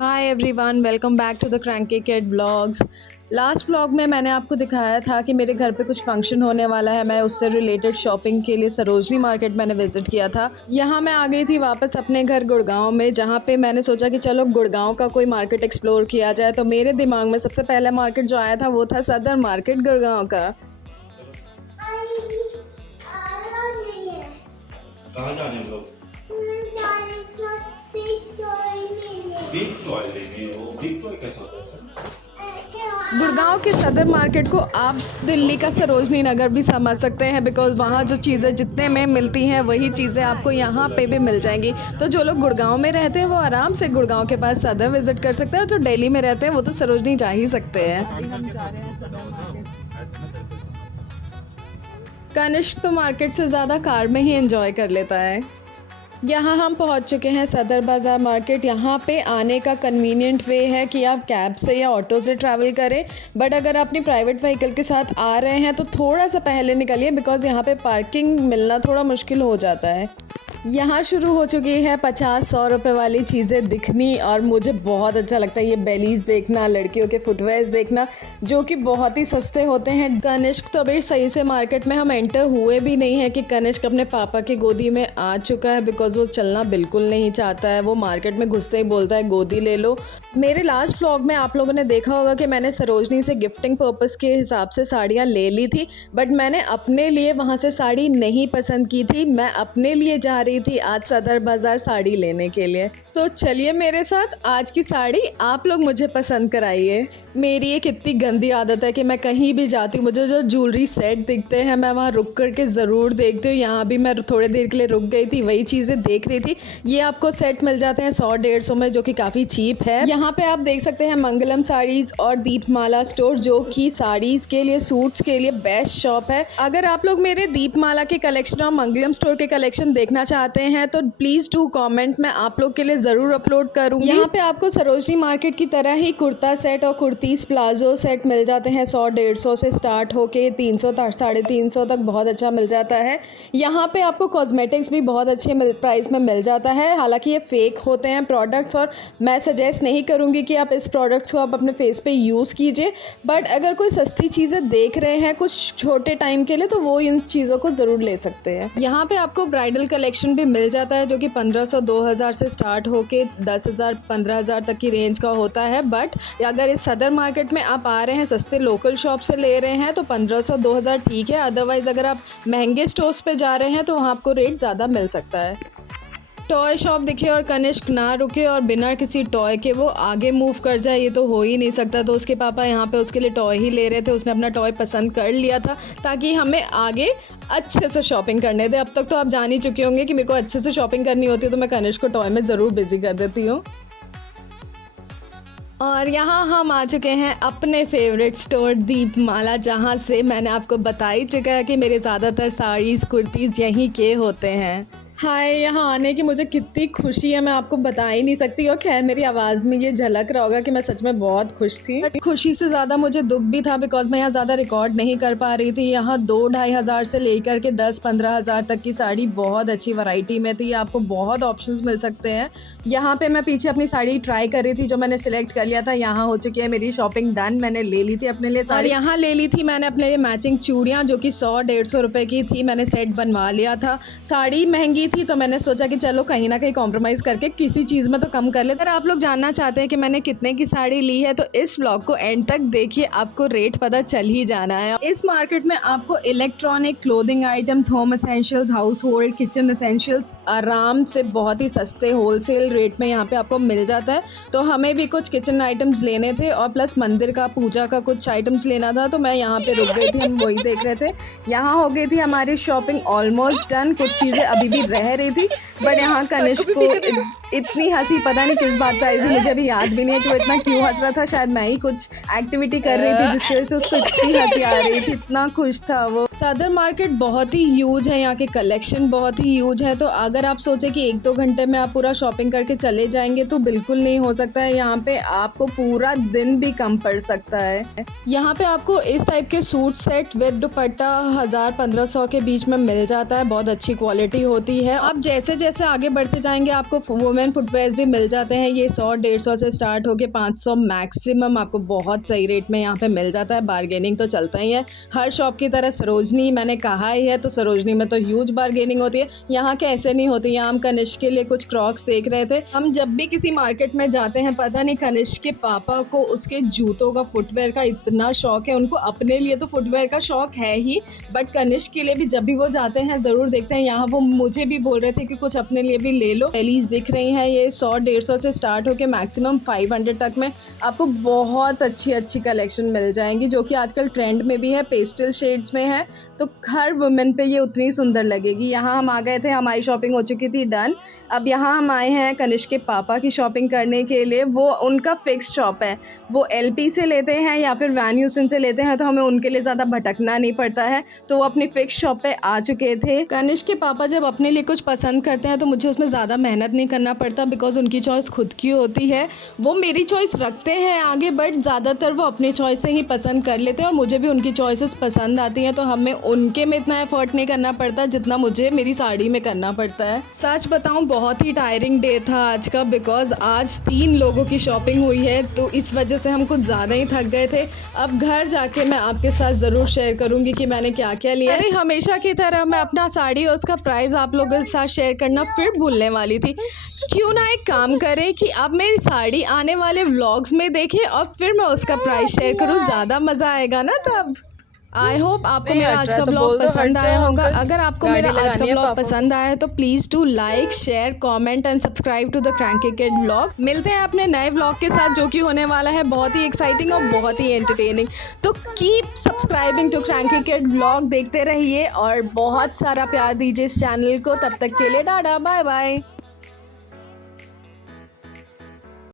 Hi everyone, welcome back to the cranky kid vlogs. Last vlog में मैंने आपको दिखाया था कि मेरे घर पे कुछ फंक्शन होने वाला है। मैं उससे रिलेटेड शॉपिंग के लिए सरोजनी मार्केट मैंने विज़िट किया था। यहाँ मैं आ गई थी वापस अपने घर गुड़गांव में, जहाँ पे मैंने सोचा कि चलो गुड़गांव का कोई मार्केट एक्सप्लोर किया जाए। तो मेरे दिमाग में सबसे पहला मार्केट जो आया था वो था सदर मार्केट गुड़गांव का। कहाँ जाने हम लोग? बिग टॉय लेने हो। बिग टॉय कैसा होता है सर? गुड़गांव के सदर मार्केट को आप दिल्ली का सरोजनी नगर भी समझ सकते हैं, बिकॉज़ वहाँ जो चीज़ें जितने में मिलती हैं वही चीज़ें आपको यहाँ पे भी मिल जाएंगी। तो जो लोग गुड़गांव में रहते हैं वो आराम से गुड़गांव के पास सदर विज़िट कर सकते हैं, और जो दिल्ली में रहते हैं वो तो सरोजनी जा ही सकते हैं। कनिष्क तो मार्केट से ज़्यादा कार में ही एंजॉय कर लेता है। यहाँ हम पहुँच चुके हैं सदर बाज़ार मार्केट। यहाँ पे आने का कन्वीनियंट वे है कि आप कैब से या ऑटो से ट्रैवल करें, बट अगर अपनी प्राइवेट व्हीकल के साथ आ रहे हैं तो थोड़ा सा पहले निकलिए, बिकॉज़ यहाँ पे पार्किंग मिलना थोड़ा मुश्किल हो जाता है। यहाँ शुरू हो चुकी है 50-100 रुपये वाली चीज़ें दिखनी, और मुझे बहुत अच्छा लगता है ये बेलीज़ देखना, लड़कियों के फुटवेयर्स देखना जो कि बहुत ही सस्ते होते हैं। कनिष्क तो अभी सही से मार्केट में हम एंटर हुए भी नहीं है कि कनिष्क अपने पापा की गोदी में आ चुका है, बिकॉज़ वो चलना बिल्कुल नहीं चाहता है। वो मार्केट में घुसते ही बोलता है गोदी ले लो। मेरे लास्ट व्लॉग में आप लोगों ने देखा होगा कि मैंने सरोजनी से गिफ्टिंग पर्पज़ के हिसाब से साड़ियाँ ले ली थी, बट मैंने अपने लिए वहाँ से साड़ी नहीं पसंद की थी। मैं अपने लिए जा रही थी आज सदर बाज़ार साड़ी लेने के लिए। तो चलिए मेरे साथ, आज की साड़ी आप लोग मुझे पसंद कराइए। मेरी एक इतनी गंदी आदत है कि मैं कहीं भी जाती हूँ, मुझे जो ज्वेलरी सेट दिखते हैं मैं वहाँ रुक कर के ज़रूर देखती हूँ। यहाँ भी मैं थोड़ी देर के लिए रुक गई थी, वही चीज़ें देख रही थी। ये आपको सेट मिल जाते हैं 100-150 में, जो कि काफ़ी चीप है। यहाँ पे आप देख सकते हैं मंगलम साड़ीज़ और दीपमाला स्टोर, जो कि साड़ीज़ के लिए, सूट्स के लिए बेस्ट शॉप है। अगर आप लोग मेरे दीपमाला के कलेक्शन और मंगलम स्टोर के कलेक्शन देखना चाहते हैं तो प्लीज़ डू कमेंट, मैं आप लोग के लिए ज़रूर अपलोड करूँगी। यहाँ पे आपको सरोजनी मार्केट की तरह ही कुर्ता सेट और कुर्तीज़ प्लाजो सेट मिल जाते हैं। 100-150 से स्टार्ट होके 300 350 तक बहुत अच्छा मिल जाता है। यहाँ पे आपको कॉस्मेटिक्स भी बहुत अच्छे प्राइस में मिल जाता है। हालांकि ये फेक होते हैं प्रोडक्ट्स, और मैं सजेस्ट नहीं करूँगी कि आप इस प्रोडक्ट्स को आप अपने फेस पे यूज़ कीजिए, बट अगर कोई सस्ती चीज़ें देख रहे हैं कुछ छोटे टाइम के लिए तो वो इन चीज़ों को ज़रूर ले सकते हैं। यहाँ पे आपको ब्राइडल कलेक्शन भी मिल जाता है, जो कि 1500-2000 से स्टार्ट होके 10,000-15,000 तक की रेंज का होता है। बट अगर इस सदर मार्केट में आप आ रहे हैं, सस्ते लोकल शॉप से ले रहे हैं, तो 1500-2000 ठीक है। अदरवाइज़ अगर आप महंगे स्टोर्स पे जा रहे हैं तो वहाँ आपको रेट ज़्यादा मिल सकता है। टॉय शॉप दिखे और कनिष्क ना रुके और बिना किसी टॉय के वो आगे मूव कर जाए, ये तो हो ही नहीं सकता। तो उसके पापा यहाँ पे उसके लिए टॉय ही ले रहे थे। उसने अपना टॉय पसंद कर लिया था ताकि हमें आगे अच्छे से शॉपिंग करने दे। अब तक तो आप जान ही चुके होंगे कि मेरे को अच्छे से शॉपिंग करनी होती है तो मैं कनिष्क को टॉय में ज़रूर बिजी कर देती हूँ। और यहाँ हम आ चुके हैं अपने फेवरेट स्टोर दीपमाला, जहाँ से मैंने आपको बता ही चुका है कि मेरे ज़्यादातर साड़ीज़ कुर्तीज़ यहीं के होते हैं। हाय, यहाँ आने की मुझे कितनी खुशी है मैं आपको बता ही नहीं सकती। और खैर मेरी आवाज़ में ये झलक रहा होगा कि मैं सच में बहुत खुश थी। खुशी से ज़्यादा मुझे दुख भी था, बिकॉज मैं यहाँ ज़्यादा रिकॉर्ड नहीं कर पा रही थी। यहाँ 2-2.5 हज़ार से लेकर के 10-15 हज़ार तक की साड़ी बहुत अच्छी वैरायटी में थी। आपको बहुत ऑप्शंस मिल सकते हैं। यहाँ पे मैं पीछे अपनी साड़ी ट्राई कर रही थी जो मैंने सिलेक्ट कर लिया था। यहाँ हो चुकी है मेरी शॉपिंग डन, मैंने ले ली थी अपने लिए साड़ी। यहाँ ले ली थी मैंने अपने लिए मैचिंग चूड़ियाँ, जो कि 100-150 रुपये की थी। मैंने सेट बनवा लिया था। साड़ी महंगी थी तो मैंने सोचा कि चलो कहीं ना कहीं कॉम्प्रोमाइज़ करके किसी चीज़ में तो कम कर ले। अगर आप लोग जानना चाहते हैं कि मैंने कितने की साड़ी ली है तो इस व्लॉग को एंड तक देखिए, आपको रेट पता चल ही जाना है। इस मार्केट में आपको electronic, clothing items, home essentials, house hold, kitchen essentials आराम से बहुत ही सस्ते होलसेल रेट में यहाँ पे आपको मिल जाता है। तो हमें भी कुछ किचन आइटम्स लेने थे और प्लस मंदिर का, पूजा का कुछ आइटम्स लेना था, तो मैं यहाँ पे रुक गई थी। हम वही देख रहे थे। यहाँ हो गई थी हमारी शॉपिंग ऑलमोस्ट डन। कुछ चीज़ें अभी भी रह रही थी, बट यहाँ कनिष्क को इतनी हंसी पता नहीं किस बात पे आई थी, मुझे अभी याद भी नहीं है कि वो इतना क्यों हंस रहा था। शायद मैं ही कुछ एक्टिविटी कर रही थी जिसकी वजह से उसको इतनी हंसी आ रही थी, इतना खुश था वो। सदर मार्केट बहुत ही ह्यूज है, यहाँ के कलेक्शन बहुत ही ह्यूज है। तो अगर आप सोचे कि 1-2 घंटे में आप पूरा शॉपिंग करके चले जाएंगे तो बिल्कुल नहीं हो सकता है। यहाँ पे आपको पूरा दिन भी कम पड़ सकता है। यहाँ पे आपको इस टाइप के सूट सेट विद दुपट्टा 1000-1500 के बीच में मिल जाता है। बहुत अच्छी क्वालिटी होती है। आप जैसे जैसे आगे बढ़ते जाएंगे आपको वुमेन फुटवेयर्स भी मिल जाते हैं। ये 100-150 से स्टार्ट होके 500 मैक्सिमम आपको बहुत सही रेट में यहाँ पे मिल जाता है। बार्गेनिंग तो चलता ही है हर शॉप की तरह। सरोजनी मैंने कहा ही है, तो सरोजनी में तो ह्यूज बार्गेनिंग होती है। यहाँ के ऐसे नहीं होती। यहाँ हम कनिष्क के लिए कुछ क्रॉक्स देख रहे थे। हम जब भी किसी मार्केट में जाते हैं, पता नहीं कनिष्क के पापा को उसके जूतों का, फुटवेयर का इतना शौक है। उनको अपने लिए तो फुटवेयर का शौक है ही, बट कनिष्क के लिए भी जब भी वो जाते हैं ज़रूर देखते हैं। यहाँ वो मुझे भी बोल रहे थे कि कुछ अपने लिए भी ले लो। एलीज दिख रही हैं, ये 100-150 से स्टार्ट होकर मैक्सिमम 500 तक में आपको बहुत अच्छी कलेक्शन मिल जाएंगी, जो कि आजकल ट्रेंड में भी है, पेस्टल शेड्स में है। तो हर वुमेन पे ये उतनी सुंदर लगेगी। यहाँ हम आ गए थे, हमारी शॉपिंग हो चुकी थी डन। अब यहाँ हम आए हैं कनिष्क के पापा की शॉपिंग करने के लिए। वो उनका फिक्स शॉप है, वो LP से लेते हैं या फिर वैन ह्यूसन से लेते हैं, तो हमें उनके लिए ज़्यादा भटकना नहीं पड़ता है। तो वो अपनी फिक्स शॉप पे आ चुके थे। कनिष्क के पापा जब अपने लिए कुछ पसंद करते हैं तो मुझे उसमें ज़्यादा मेहनत नहीं करना पड़ता, बिकॉज उनकी चॉइस खुद की होती है। वो मेरी चॉइस रखते हैं आगे, बट ज़्यादातर वो अपनी चॉइस से ही पसंद कर लेते हैं और मुझे भी उनकी चॉइसेस पसंद आती हैं। तो हमें उनके में इतना एफर्ट नहीं करना पड़ता जितना मुझे मेरी साड़ी में करना पड़ता है। सच बताऊँ बहुत ही टायरिंग डे था आज का, बिकॉज आज 3 लोगों की शॉपिंग हुई है, तो इस वजह से हम कुछ ज़्यादा ही थक गए थे। अब घर जाके मैं आपके साथ ज़रूर शेयर करूँगी कि मैंने क्या क्या लिया। अरे हमेशा की तरह मैं अपना साड़ी और उसका प्राइस आप लोगों के साथ शेयर करना फिर भूलने वाली थी। क्यों ना एक काम करें कि अब मेरी साड़ी आने वाले व्लॉग्स में देखें और फिर मैं उसका प्राइस शेयर करूँ, ज़्यादा मज़ा आएगा ना तब। आई होप आपको मेरा आज का ब्लॉग पसंद आया होगा। अगर आपको मेरा आज का ब्लॉग पसंद आया है तो please do like, share, comment and subscribe to the cranky kid blog. मिलते हैं अपने नए ब्लॉग के साथ, जो कि होने वाला है बहुत ही एक्साइटिंग और बहुत ही एंटरटेनिंग। तो keep subscribing to cranky kid blog, देखते रहिए और बहुत सारा प्यार दीजिए इस चैनल को। तब तक के लिए टाटा, बाय बाय।